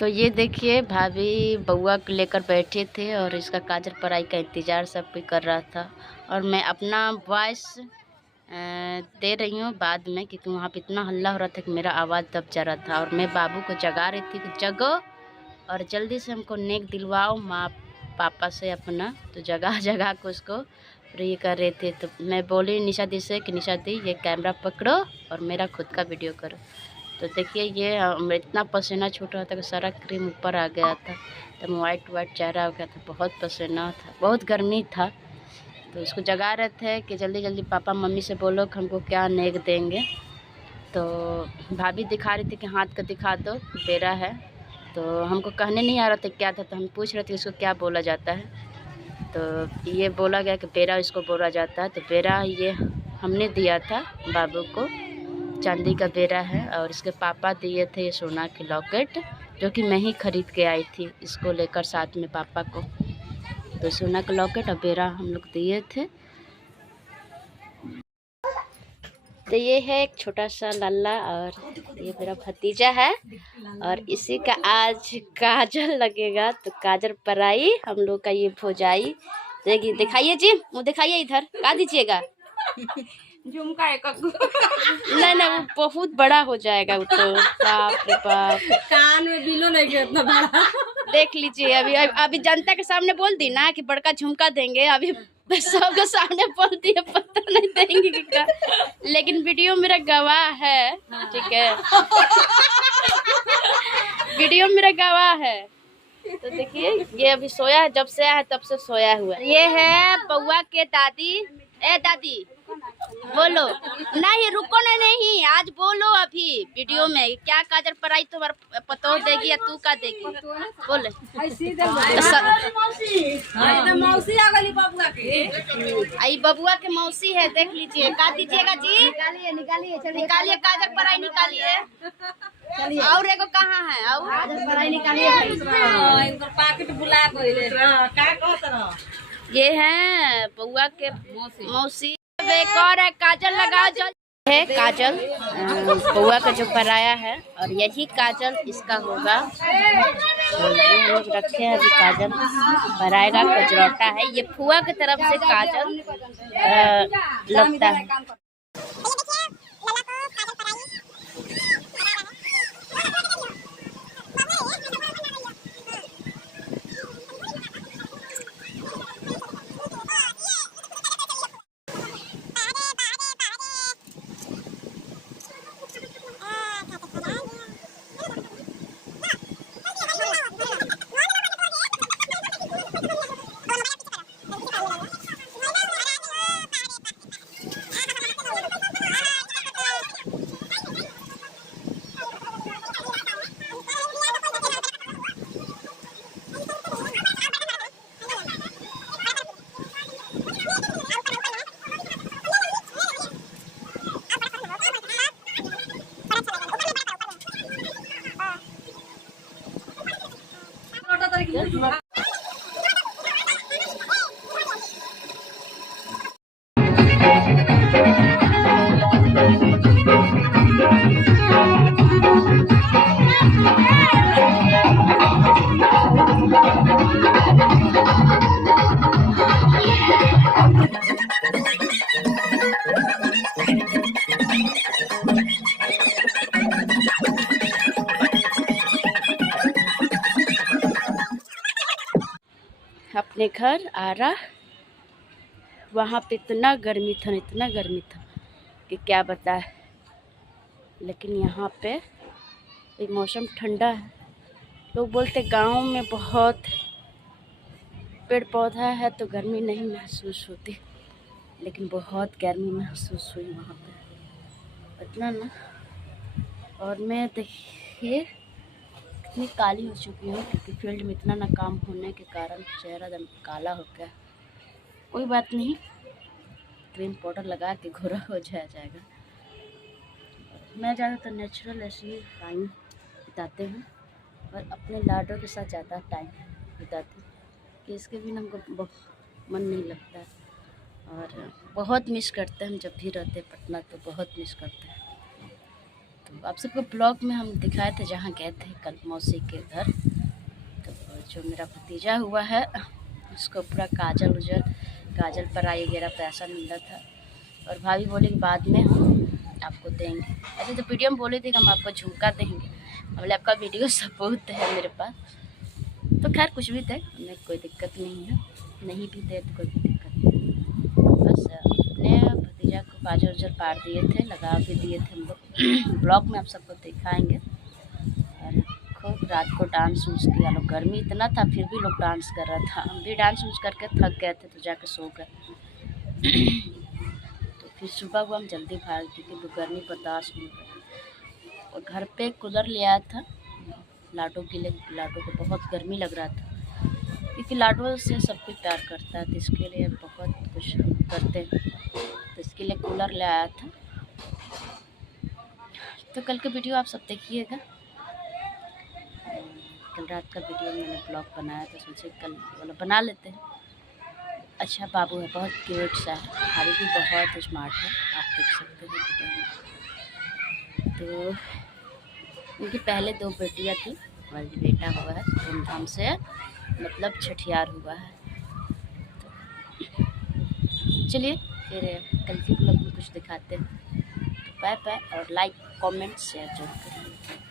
तो ये देखिए भाभी बउआ को लेकर बैठे थे और इसका काजल पढ़ाई का इंतज़ार सब कोई कर रहा था। और मैं अपना वॉइस दे रही हूँ बाद में, क्योंकि वहाँ पे इतना हल्ला हो रहा था कि मेरा आवाज़ दब जा रहा था। और मैं बाबू को जगा रही थी कि जगो और जल्दी से हमको नेक दिलवाओ माँ पापा से अपना। तो जगह जगह को उसको ये कर रहे थे। तो मैं बोली निशा दी से कि निशा दी ये कैमरा पकड़ो और मेरा खुद का वीडियो करो। तो देखिए ये इतना पसीना छूट रहा था कि सारा क्रीम ऊपर आ गया था, तो वाइट चेहरा हो गया था, बहुत पसीना था, बहुत गर्मी था। तो उसको जगा रहे थे कि जल्दी जल्दी पापा मम्मी से बोलो कि हमको क्या नेक देंगे। तो भाभी दिखा रही थी कि हाथ का दिखा दो बेरा है। तो हमको कहने नहीं आ रहा था क्या था, तो हम पूछ रहे थे इसको क्या बोला जाता है। तो ये बोला गया कि बेरा इसको बोला जाता है। तो बेरा ये हमने दिया था बाबू को, चांदी का बेरा है। और इसके पापा दिए थे ये सोना की लॉकेट, जो कि मैं ही खरीद के आई थी इसको लेकर साथ में पापा को। तो सोना का लॉकेट और बेरा हम लोग दिए थे। तो ये है एक छोटा सा लल्ला और ये मेरा भतीजा है। और इसी का आज काजल लगेगा। तो काजल पराई हम लोग का ये भोजाई। देखिए दिखाइए जी, मुँह दिखाइए इधर, का दीजिएगा झुमका है कक्कू। नहीं नहीं वो बहुत बड़ा हो जाएगा वो तो, बाप रे बाप। कान में बिलो नहीं गया इतना बड़ा। देख लीजिए अभी जनता के सामने बोल दी ना कि बड़का झुमका देंगे, अभी सबके सामने बोल दिए पता नहीं देंगे कि क्या। लेकिन वीडियो मेरा गवाह है, ठीक है, वीडियो मेरा गवाह है। तो देखिए ये अभी सोया है, जब से आया है तब से सोया हुआ है। ये है बउआ के दादी। ए दादी बोलो, नहीं रुको नहीं, आज बोलो अभी वीडियो में क्या काजल पराई तुम्हारा पतो देगी या तू का देगी, बोले। मौसी आ गई बबुआ के। आई बबुआ के मौसी है, देख लीजिए, का दीजिएगा जी, निकालिए काजल पराई निकालिए। और एगो कहाँ है और काजल पराई निकालिए। इनकर पैकेट बुला गइले का कहत रह। ये है बउआ के मौसी। एक और है काजल लगाओ जो है काजल बउआ का जो पराया है, और यही काजल इसका होगा। तो ये हम लोग रखे हैं अभी, काजल पराएगा कजरौटा है, ये फुआ की तरफ से काजल लगता है। अपने घर आ रहा, वहाँ पे इतना गर्मी था कि क्या बताए। लेकिन यहाँ पे मौसम ठंडा है। लोग बोलते गांव में बहुत पेड़ पौधा है तो गर्मी नहीं महसूस होती, लेकिन बहुत गर्मी महसूस हुई वहाँ पे इतना ना। और मैं देखिए कितनी काली हो चुकी हूँ, क्योंकि फील्ड में इतना ना काम होने के कारण चेहरा एकदम काला हो गया। कोई बात नहीं, क्रीम पाउडर लगा के गोरा हो जाएगा। मैं ज़्यादातर नेचुरल ऐसे ही टाइम बिताते हैं और अपने लाडों के साथ ज़्यादा टाइम बिताते हैं, कि इसके बिना हमको मन नहीं लगता है। और बहुत मिस करते हैं हम जब भी रहते हैं पटना, तो बहुत मिस करते हैं। तो आप सबको ब्लॉग में हम दिखाए थे जहाँ गए थे कल मौसी के घर। तो जो मेरा भतीजा हुआ है उसको पूरा काजल पराई वगैरह पैसा मिला था, और भाभी बोले कि बाद में हम आपको देंगे। ऐसे तो वीडियो में बोले थे कि हम आपको झुमका देंगे, बोले आपका वीडियो सबूत है मेरे पास। तो खैर कुछ भी दे, हमें कोई दिक्कत नहीं है, नहीं भी दे तो कोई भी दिक्कत नहीं। बस अपने भतीजा को काजल पार दिए थे, लगा भी दिए थे हम लोग। ब्लॉग में आप सबको दिखाएंगे। और खूब रात को डांस उन्स किया लोग, गर्मी इतना था फिर भी लोग डांस कर रहा था। हम भी डांस उन्स करके थक गए थे तो जाके सो गए। तो फिर सुबह को हम जल्दी भाग गए क्योंकि गर्मी बर्दाश्त नहीं कर। और घर पे कूलर ले आया था लाडो के लिए, लाडो को बहुत गर्मी लग रहा था क्योंकि लाडो से सब कुछ प्यार करता है, तो इसके लिए बहुत कुछ करते हैं, तो इसके लिए कूलर ले आया था। तो कल का वीडियो आप सब देखिएगा। कल रात का वीडियो मैंने ब्लॉग बनाया तो सोचे कल वाला बना लेते हैं। अच्छा बाबू है, बहुत क्यूट सा है, भाभी भी बहुत स्मार्ट है, आप देख सकते हैं वीडियो में। तो उनकी पहले 2 बेटियां थी और बेटा हुआ है, धूमधाम से मतलब छठियार हुआ है। तो चलिए फिर कल के ब्लॉग में कुछ दिखाते हैं। तो बाय बाय, और लाइक कमेंट शेयर जरूर करिए।